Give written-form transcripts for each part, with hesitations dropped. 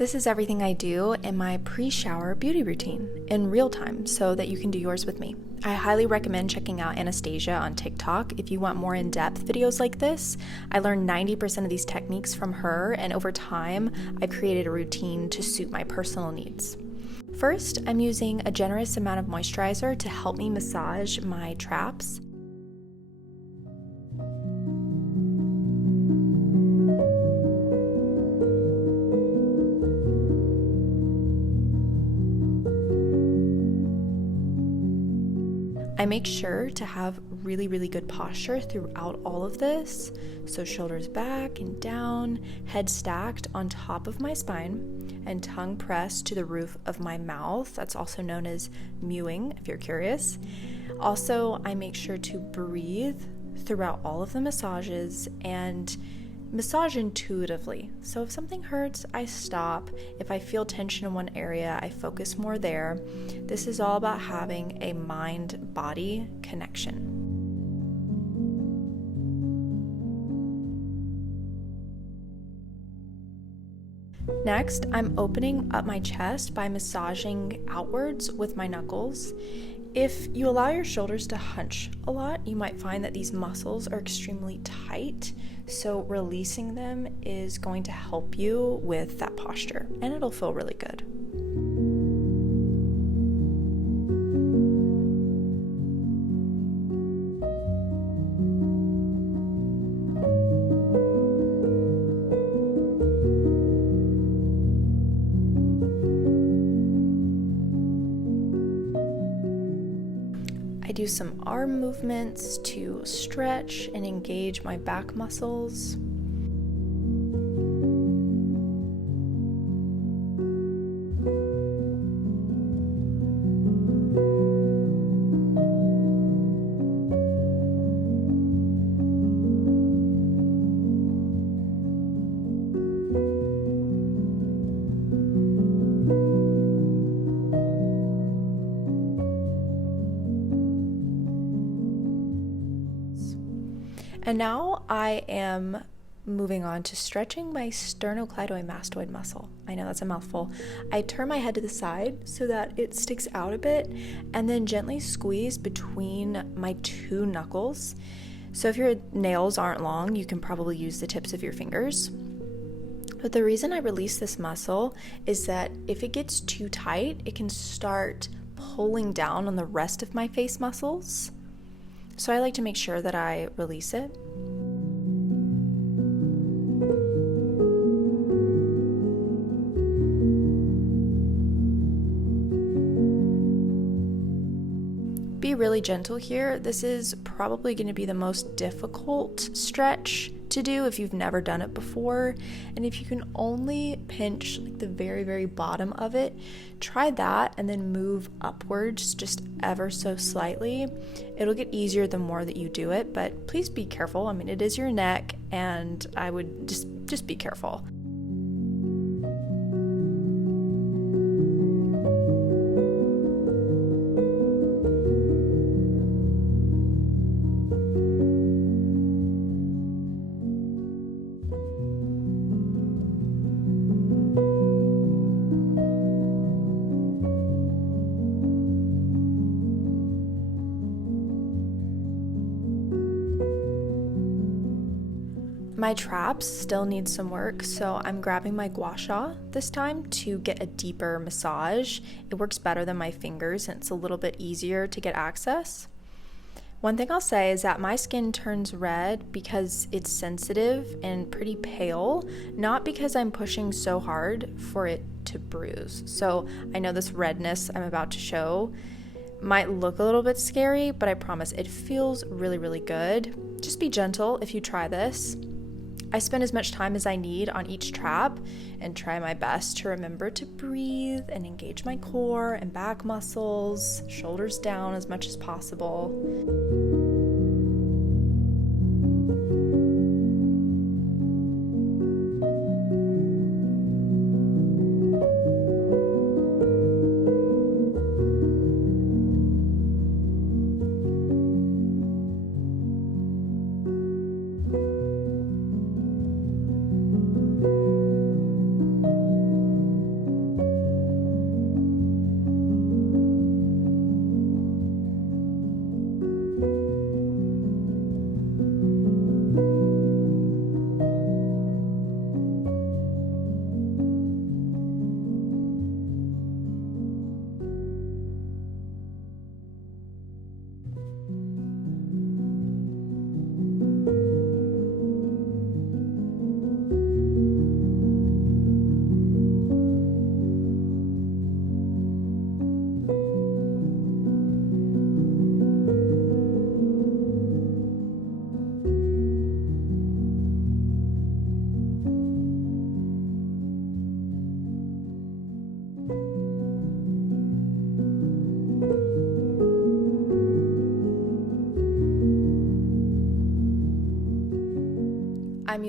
This is everything I do in my pre-shower beauty routine in real time so that you can do yours with me. I highly recommend checking out Anastasia on TikTok if you want more in-depth videos like this. I learned 90% of these techniques from her, and over time, I've created a routine to suit my personal needs. First, I'm using a generous amount of moisturizer to help me massage my traps. I make sure to have really good posture throughout all of this. So shoulders back and down, head stacked on top of my spine, and tongue pressed to the roof of my mouth. That's also known as mewing, if you're curious. Also, I make sure to breathe throughout all of the massages and massage intuitively. So if something hurts, I stop. If I feel tension in one area, I focus more there. This is all about having a mind-body connection. Next, I'm opening up my chest by massaging outwards with my knuckles. If you allow your shoulders to hunch a lot, you might find that these muscles are extremely tight, so releasing them is going to help you with that posture, and it'll feel really good. I do some arm movements to stretch and engage my back muscles. And now I am moving on to stretching my sternocleidomastoid muscle. I know that's a mouthful. I turn my head to the side so that it sticks out a bit and then gently squeeze between my two knuckles. So if your nails aren't long, you can probably use the tips of your fingers. But the reason I release this muscle is that if it gets too tight, it can start pulling down on the rest of my face muscles. So I like to make sure that I release it. Be really gentle here. This is probably going to be the most difficult stretch to do if you've never done it before, and if you can only pinch like the very bottom of it, try that and then move upwards just ever so slightly. It'll get easier the more that you do it, but please be careful. I mean, it is your neck, and I would just be careful. My traps still need some work, so I'm grabbing my gua sha this time to get a deeper massage. It works better than my fingers and it's a little bit easier to get access. One thing I'll say is that my skin turns red because it's sensitive and pretty pale, not because I'm pushing so hard for it to bruise. So I know this redness I'm about to show might look a little bit scary, but I promise it feels really good. Just be gentle if you try this. I spend as much time as I need on each trap and try my best to remember to breathe and engage my core and back muscles, shoulders down as much as possible.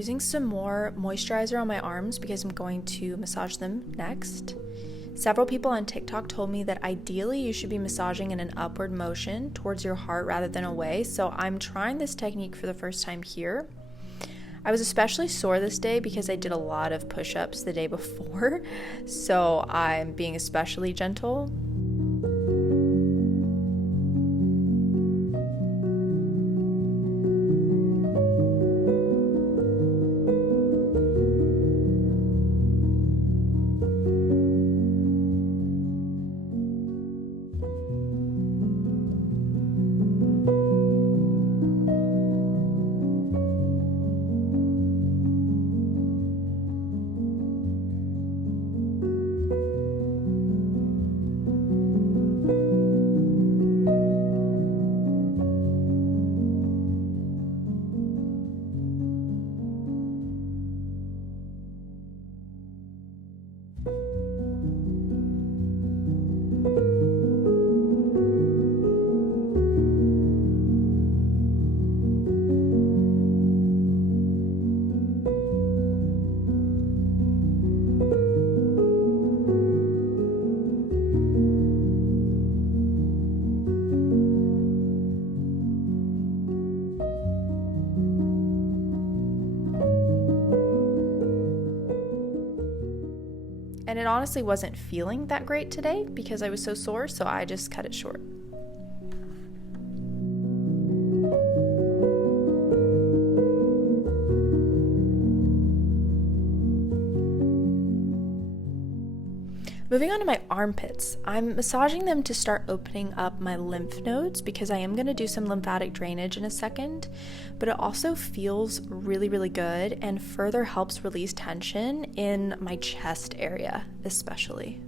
using some more moisturizer on my arms because I'm going to massage them next. Several people on TikTok told me that ideally you should be massaging in an upward motion towards your heart rather than away, so I'm trying this technique for the first time here. I was especially sore this day because I did a lot of push-ups the day before, so I'm being especially gentle. And it honestly wasn't feeling that great today because I was so sore, so I just cut it short. Moving on to my armpits, I'm massaging them to start opening up my lymph nodes because I am going to do some lymphatic drainage in a second, but it also feels really, really good and further helps release tension in my chest area, especially.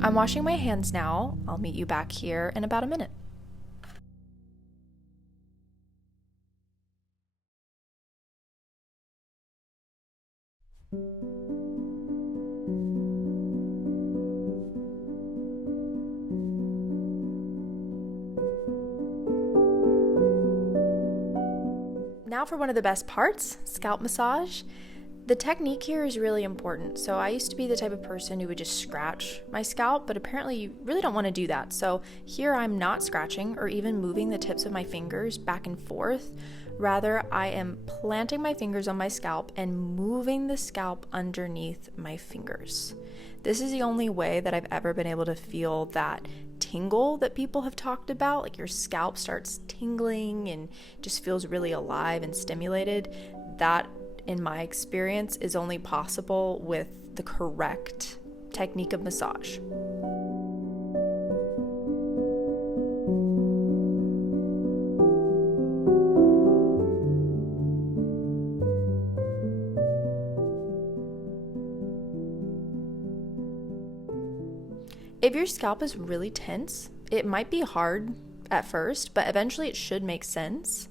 I'm washing my hands now. I'll meet you back here in about a minute. Now for one of the best parts, scalp massage. The technique here is really important. So I used to be the type of person who would just scratch my scalp, but apparently you really don't want to do that. So here I'm not scratching or even moving the tips of my fingers back and forth. Rather, I am planting my fingers on my scalp and moving the scalp underneath my fingers. This is the only way that I've ever been able to feel that tingle that people have talked about, like your scalp starts tingling and just feels really alive and stimulated. That, in my experience, is only possible with the correct technique of massage. If your scalp is really tense, it might be hard at first, but eventually it should make sense.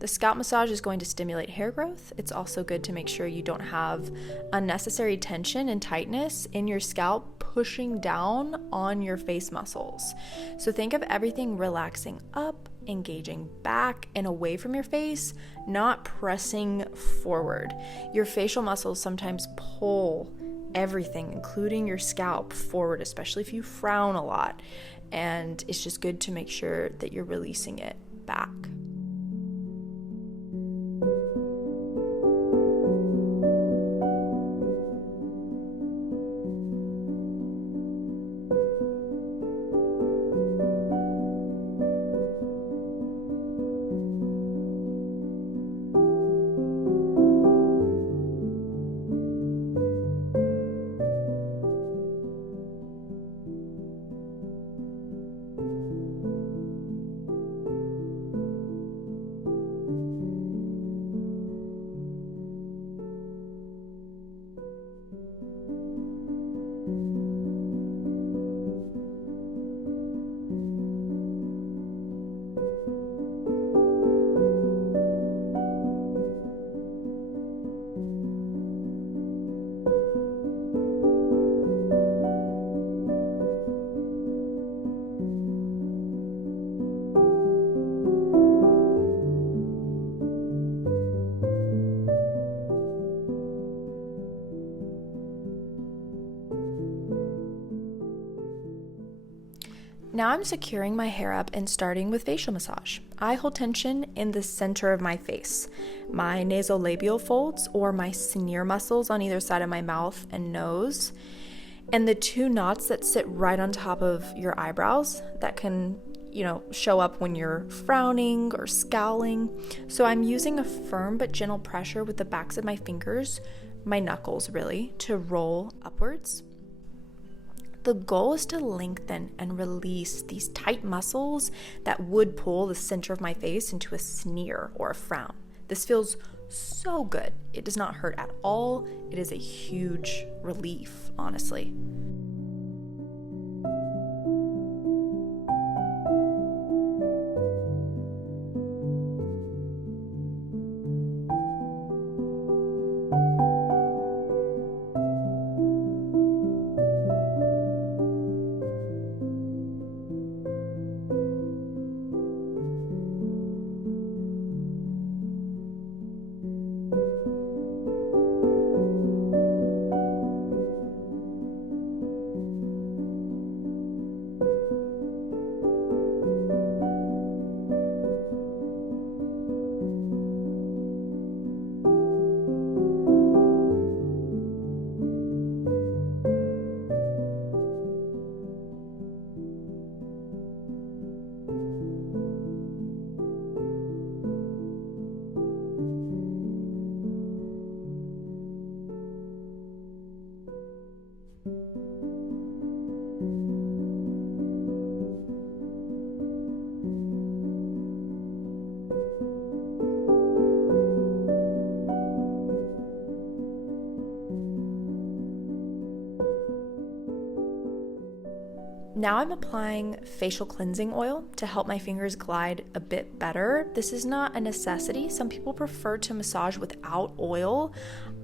The scalp massage is going to stimulate hair growth. It's also good to make sure you don't have unnecessary tension and tightness in your scalp pushing down on your face muscles. So think of everything relaxing up, engaging back and away from your face, not pressing forward. Your facial muscles sometimes pull everything, including your scalp, forward, especially if you frown a lot. And it's just good to make sure that you're releasing it back. Now I'm securing my hair up and starting with facial massage. I hold tension in the center of my face, my nasolabial folds or my sneer muscles on either side of my mouth and nose, and the two knots that sit right on top of your eyebrows that can, show up when you're frowning or scowling. So I'm using a firm but gentle pressure with the backs of my fingers, my knuckles really, to roll upwards. The goal is to lengthen and release these tight muscles that would pull the center of my face into a sneer or a frown. This feels so good. It does not hurt at all. It is a huge relief, honestly. Now I'm applying facial cleansing oil to help my fingers glide a bit better. This is not a necessity. Some people prefer to massage without oil.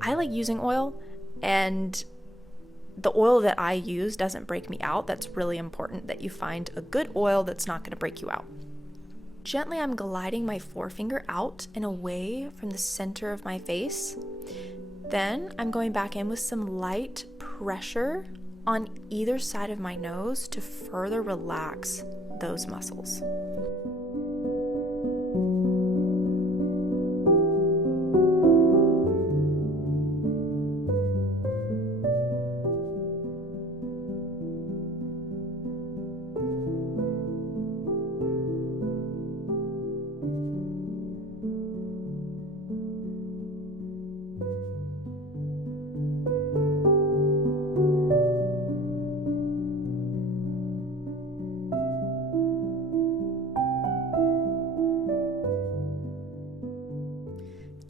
I like using oil, and the oil that I use doesn't break me out. That's really important that you find a good oil that's not going to break you out. Gently, I'm gliding my forefinger out and away from the center of my face. Then I'm going back in with some light pressure on either side of my nose to further relax those muscles.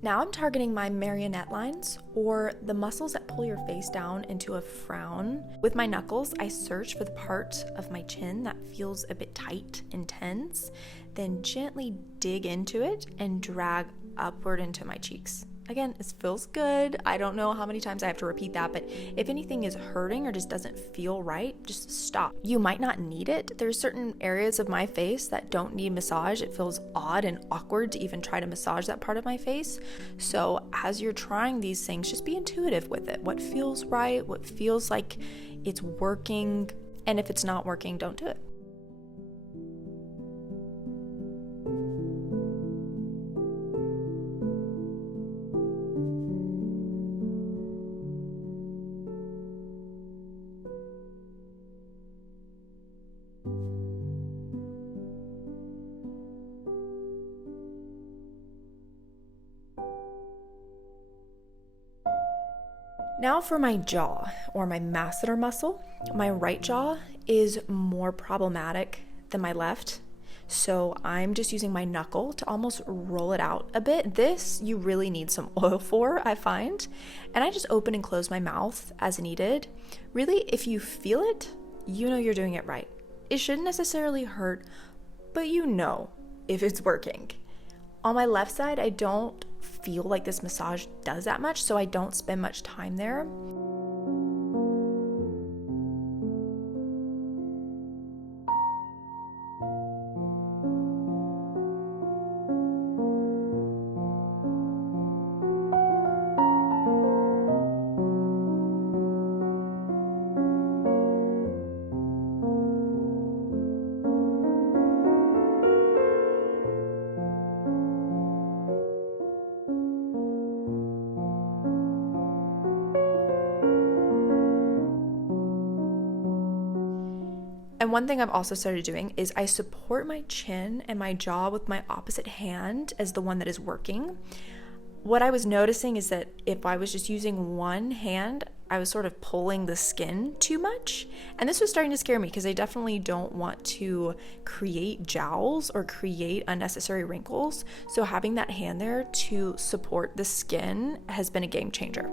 Now I'm targeting my marionette lines, or the muscles that pull your face down into a frown. With my knuckles, I search for the part of my chin that feels a bit tight and tense, then gently dig into it and drag upward into my cheeks. Again, this feels good. I don't know how many times I have to repeat that, but if anything is hurting or just doesn't feel right, just stop. You might not need it. There's certain areas of my face that don't need massage. It feels odd and awkward to even try to massage that part of my face. So as you're trying these things, just be intuitive with it. What feels right, what feels like it's working, and if it's not working, don't do it. Now for my jaw, or my masseter muscle. My right jaw is more problematic than my left, so I'm just using my knuckle to almost roll it out a bit. This you really need some oil for, I find. And I just open and close my mouth as needed. Really, if you feel it, you know you're doing it right. It shouldn't necessarily hurt, but you know if it's working. On my left side, I don't feel like this massage does that much, so I don't spend much time there. And one thing I've also started doing is I support my chin and my jaw with my opposite hand as the one that is working. What I was noticing is that if I was just using one hand, I was sort of pulling the skin too much. And this was starting to scare me because I definitely don't want to create jowls or create unnecessary wrinkles. So having that hand there to support the skin has been a game changer.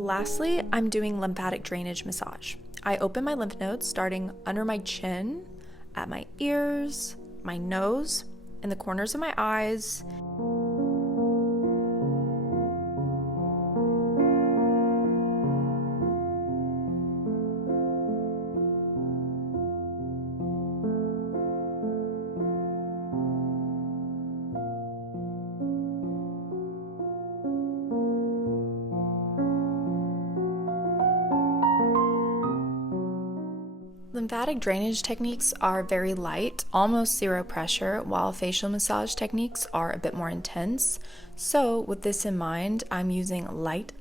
Lastly, I'm doing lymphatic drainage massage. I open my lymph nodes starting under my chin, at my ears, my nose, and the corners of my eyes. Lymphatic drainage techniques are very light, almost zero pressure, while facial massage techniques are a bit more intense. So with this in mind, I'm using light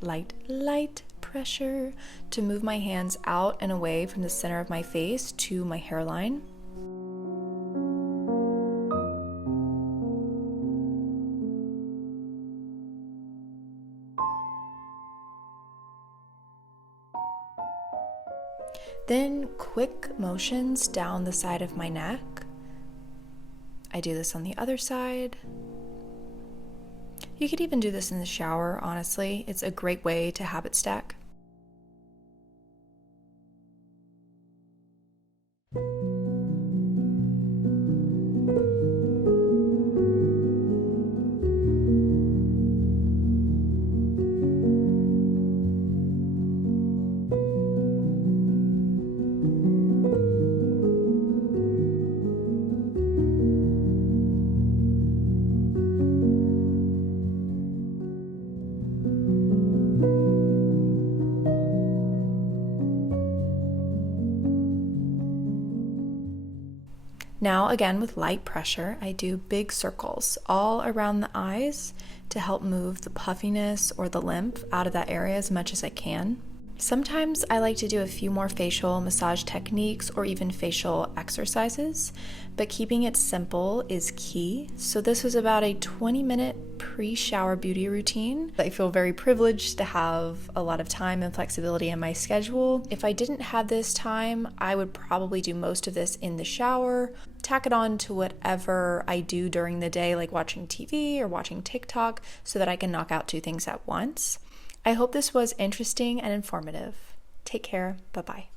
pressure to move my hands out and away from the center of my face to my hairline. Then quick motions down the side of my neck. I do this on the other side. You could even do this in the shower, honestly. It's a great way to habit stack. Now, again, with light pressure, I do big circles all around the eyes to help move the puffiness or the lymph out of that area as much as I can. Sometimes I like to do a few more facial massage techniques or even facial exercises, but keeping it simple is key. So this was about a 20-minute pre-shower beauty routine. I feel very privileged to have a lot of time and flexibility in my schedule. If I didn't have this time, I would probably do most of this in the shower, tack it on to whatever I do during the day, like watching TV or watching TikTok, so that I can knock out two things at once. I hope this was interesting and informative. Take care. Bye-bye.